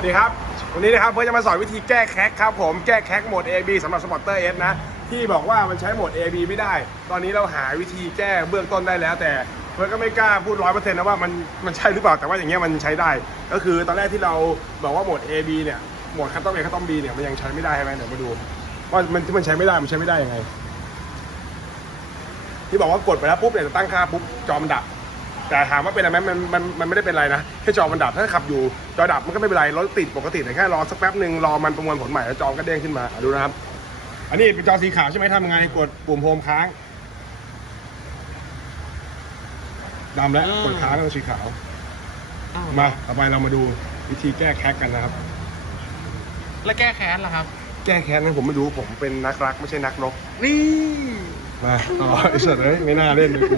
สวัสดีครับ วันนี้นะครับเพื่อจะมาสอนวิธีแก้แคคครับผมแก้แคคโหมด AB สำหรับสปอร์เตอร์เอสนะ ที่บอกว่ามันใช้โหมด AB ไม่ได้ ตอนนี้เราหาวิธีแก้เบื้องต้นได้แล้ว แต่เพื่อก็ไม่กล้าพูดร้อยเปอร์เซ็นต์นะว่ามันมันใช่หรือเปล่าแต่ว่าอย่างเงี้ยมันใช้ได้ ก็คือตอนแรกที่เราบอกว่าโหมด AB เนี่ยโหมดคัตตอม A คัตตอม B เนี่ยมันยังใช้ไม่ได้ใช่ไหมเดี๋ยวมาดูว่ามันที่มันใช้ไม่ได้มันใช้ไม่ได้ยังไง ที่บอกว่ากดไปแล้วปุ๊บเนี่ยจะตั้งค่าปุ๊บจอมันดับ แต่ถามว่าเป็นอะไรไหมมันมันมันไม่ได้เป็นไรนะแค่จอมันดับถ้าขับอยู่จอดับมันก็ไม่เป็นไรรถติดปกติแต่แค่รอสักแป๊บหนึ่งรอมันประมวลผลใหม่แล้วจอก็เด้งขึ้นมาอะดูนะครับ อันนี้เป็นจอสีขาวใช่ไหมทำงานกดปุ่มโฮมค้างดำแล้วอ่ากดค้างเป็นสีขาวอ้าว มาต่อไปเรามาดูวิธีแก้แคคกันนะครับ แล้วแก้แค้นล่ะครับ แก้แค้นนั้นผมไม่รู้ผมเป็นนักรักไม่ใช่นักรบนี่ มาต่อไอ้สัตว์เอ้ยไม่น่าเล่นเลยกู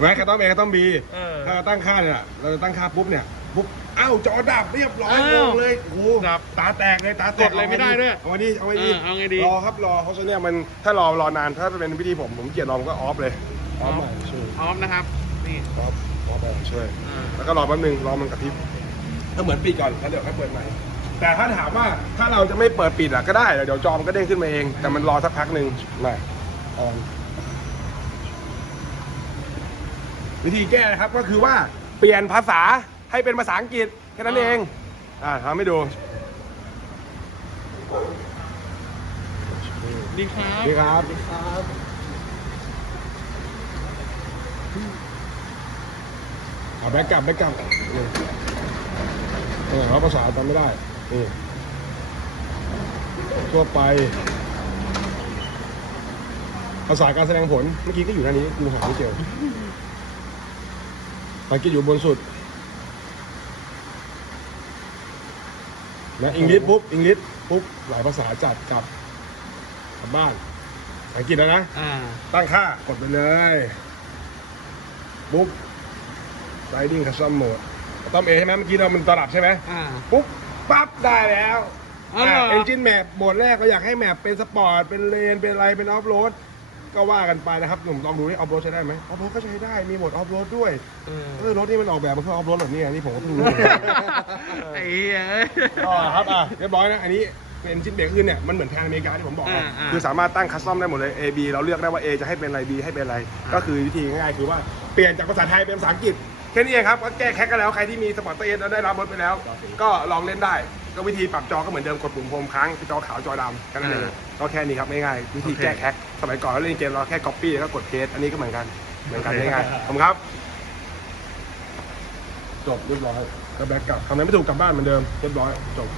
แม้ก็ต้องเอก็ต้องบีเออถ้าเราตั้งค่าเนี่ยเราจะตั้งค่าปุ๊บเนี่ยปุ๊บอ้าวจอดับเรียบร้อยอ้าวงงเลยโอ้โหดับตาแตกเลยตาแตกกดอะไรไม่ได้ด้วยเอาไว้ดิเอาไว้ดิเออเอาไงดี รอครับรอเพราะฉะนั้นเนี่ยมันถ้ารอรอนานถ้าเป็นวิธีผมผมเกลียดรอผมก็ออฟเลยออฟใหม่ช่วยพร้อมนะครับ นี่ออฟออฟไปช่วย อ่าแล้วก็รอแป๊บนึงรอมันกระพริบก็เหมือนปิดก่อนแล้วเดี๋ยวค่อยเปิดใหม่ แต่ถ้าถามว่าถ้าเราจะไม่เปิดปิดอะก็ได้เดี๋ยวจอมนก็เด้งขึ้นมาเองแต่มันรอสักพักหนึ่งมาออน วิธีแก้นะครับก็คือว่าเปลี่ยนภาษาให้เป็นภาษาอังกฤษแค่นั้นเองอ่าทำให้ดูดีครับดีครับครับเอาแบ็กกลับแบ็กกลับนี่เออเราภาษาจำไม่ได้นี่ทั่วไป ภาษาการแสดงผล เมื่อกี้ก็อยู่ด้านนี้กูหาไม่เจอ ภาษาอังกฤษอยู่บนสุดนะอังกฤษปุ๊บอังกฤษปุ๊บหลายภาษาจัดกลับกลับบ้านภาษาอังกฤษแล้วนะ อ่า ตั้งค่ากดไปเลยปุ๊บ Riding Custom Mode ต้อมเอใช่ไหมเมื่อกี้เรามันตลับใช่ไหมอ่า ปุ๊บปั๊บได้แล้วอ๋อเหรอเอนจินแมปโหมดแรกเราอยากให้แมปเป็นสปอร์ต เป็นเลน เป็นอะไร เป็นออฟโรด ก็ว่ากันไปนะครับหนุ่มลองดูนี่ออฟโรดใช้ได้ไหมออฟโรดก็ใช้ได้มีโหมดออฟโรดด้วยเออเออรถนี่มันออกแบบมาเพื่อออฟโรดแบบนี้อะนี่ผมก็เพิ่งรู้ไอ้เหี้ยเอ้ยก็ครับอะเรียบร้อยนะอันนี้เป็นชิ้นเบรกอื่นเนี่ยมันเหมือนแทนอเมริกาที่ผมบอกอะอ่าอ่าคือสามารถตั้งคัสตอมได้หมดเลย A B เราเลือกได้ว่า A จะให้เป็นอะไร B ให้เป็นอะไรก็คือวิธีง่ายๆคือว่าเปลี่ยนจากภาษาไทยเป็นภาษาอังกฤษแค่นี้เองครับก็แก้แค่กันแล้วใครที่มีสปอร์ตเตอร์เอสแล้วได้รับรถไปแล้ว ก็ลองเล่นได้ ก็วิธีปรับจอก็เหมือนเดิมกดปุ่มโฮมค้างจอขาวจอดำแค่นั้นเองอ่าก็แค่นี้ครับง่ายๆวิธีโอเคแก้แคคสมัยก่อนเราเล่นเกมเราแค่ copy แล้วก็กด paste อันนี้ก็เหมือนกันเหมือนกันโอเคง่ายๆผมครับจบเรียบร้อยแล้วแบ็กกลับทำอะไรไม่ถูกกลับบ้านเหมือนเดิมเรียบร้อยจบ